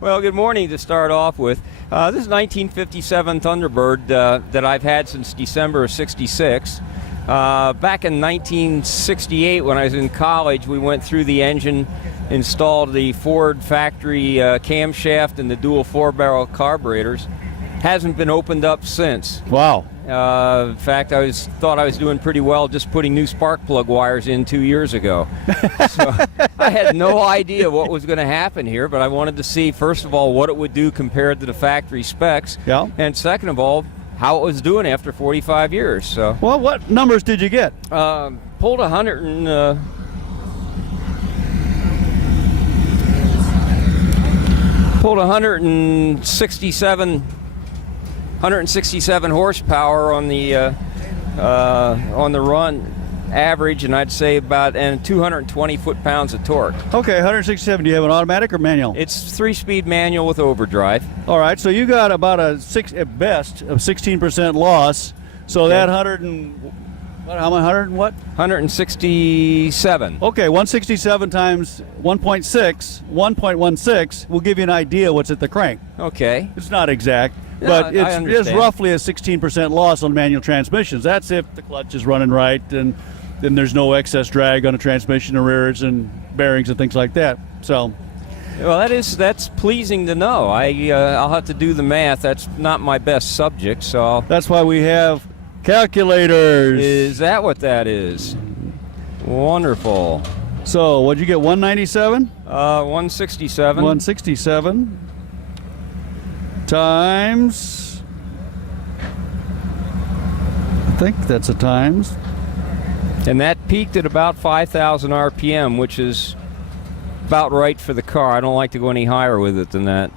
Well, good morning to start off with. This is 1957 Thunderbird that I've had since December of '66. Back in 1968, when I was in college, we went through the engine, installed the Ford factory camshaft and the dual 4-barrel carburetors. Hasn't been opened up since. Wow. In fact, I thought I was doing pretty well just putting new spark plug wires in 2 years ago. So I had no idea what was going to happen here, but I wanted to see, first of all, what it would do compared to the factory specs, and second of all, how it was doing after 45 years. So, well, what numbers did you get? Pulled 167 horsepower on the run average, and I'd say about 220 foot-pounds of torque. Okay, 167. Do you have an automatic or manual? It's 3-speed manual with overdrive. All right, so you got about at best of 16% loss. So okay. That 100 and what? 167. Okay, 167 times 1.16 will give you an idea what's at the crank. Okay. It's not exact. No, but it's roughly a 16% loss on manual transmissions. That's if the clutch is running right and then there's no excess drag on the transmission or rears and bearings and things like that. So, well, that's pleasing to know. I'll have to do the math. That's not my best subject, so that's why we have calculators. Is that what that is? Wonderful. So, what'd you get? 197? 167. 167. Times, I think that's a times. And that peaked at about 5,000 RPM, which is about right for the car. I don't like to go any higher with it than that.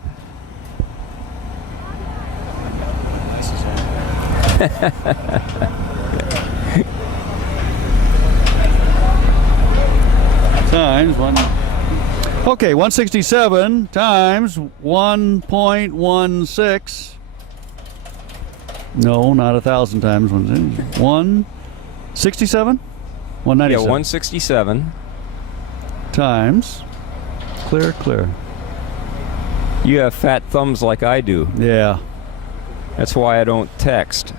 Times one. Okay, 167 times 1.16. No, not 1,000 times 167? 197. Yeah, 167. Times. Clear. You have fat thumbs like I do. Yeah. That's why I don't text.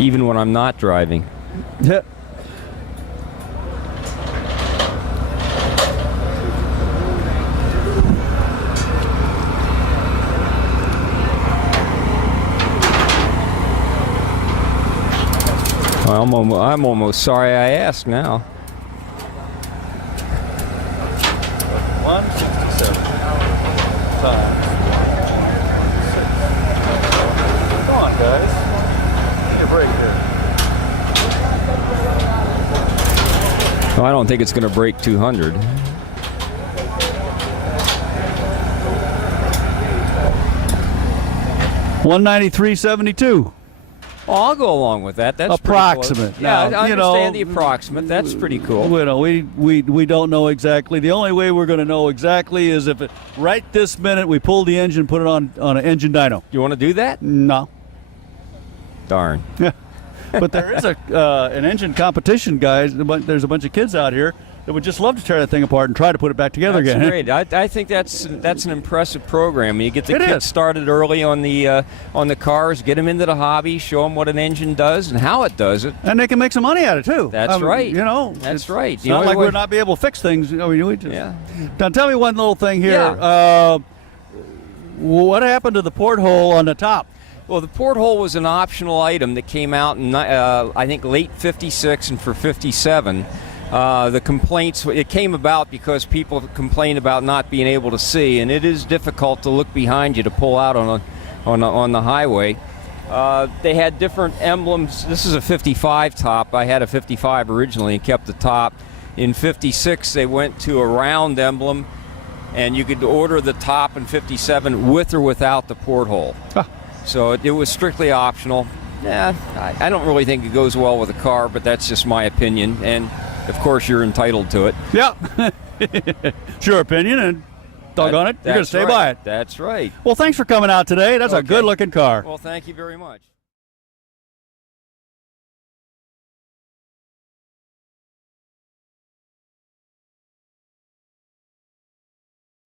Even when I'm not driving. Yeah. I'm almost sorry I asked now. 167 times. Come on, guys. Need a break here. Well, I don't think it's going to break 200. $193.72. Well, I'll go along with that. That's approximate. Yeah, now, I understand the approximate. That's pretty cool. We don't know exactly. The only way we're going to know exactly is if right this minute we pull the engine, put it on an engine dyno. You want to do that? No. Darn. Yeah. But there is an engine competition, guys. There's a bunch of kids out here that would just love to tear that thing apart and try to put it back together again. Great. I think that's an impressive program. You get the kids started early on the cars, get them into the hobby, show them what an engine does and how it does it, and they can make some money at it too. That's right. You know, that's right. It's not like we'll not be able to fix things. We just, yeah. Now tell me one little thing here. Yeah. What happened to the porthole on the top? Well, the porthole was an optional item that came out in I think late '56 and for '57. The complaints, it came about because people complained about not being able to see, and it is difficult to look behind you to pull out on the highway. They had different emblems. This is a 55 top. I had a 55 originally and kept the top. In '56, they went to a round emblem, and you could order the top in '57 with or without the porthole. Huh. So it was strictly optional. Yeah, I don't really think it goes well with a car, but that's just my opinion, and of course you're entitled to it. Yeah. It's your opinion, and doggone it, you're going to stay by it. That's right. Well, thanks for coming out today. That's a good-looking car. Well, thank you very much.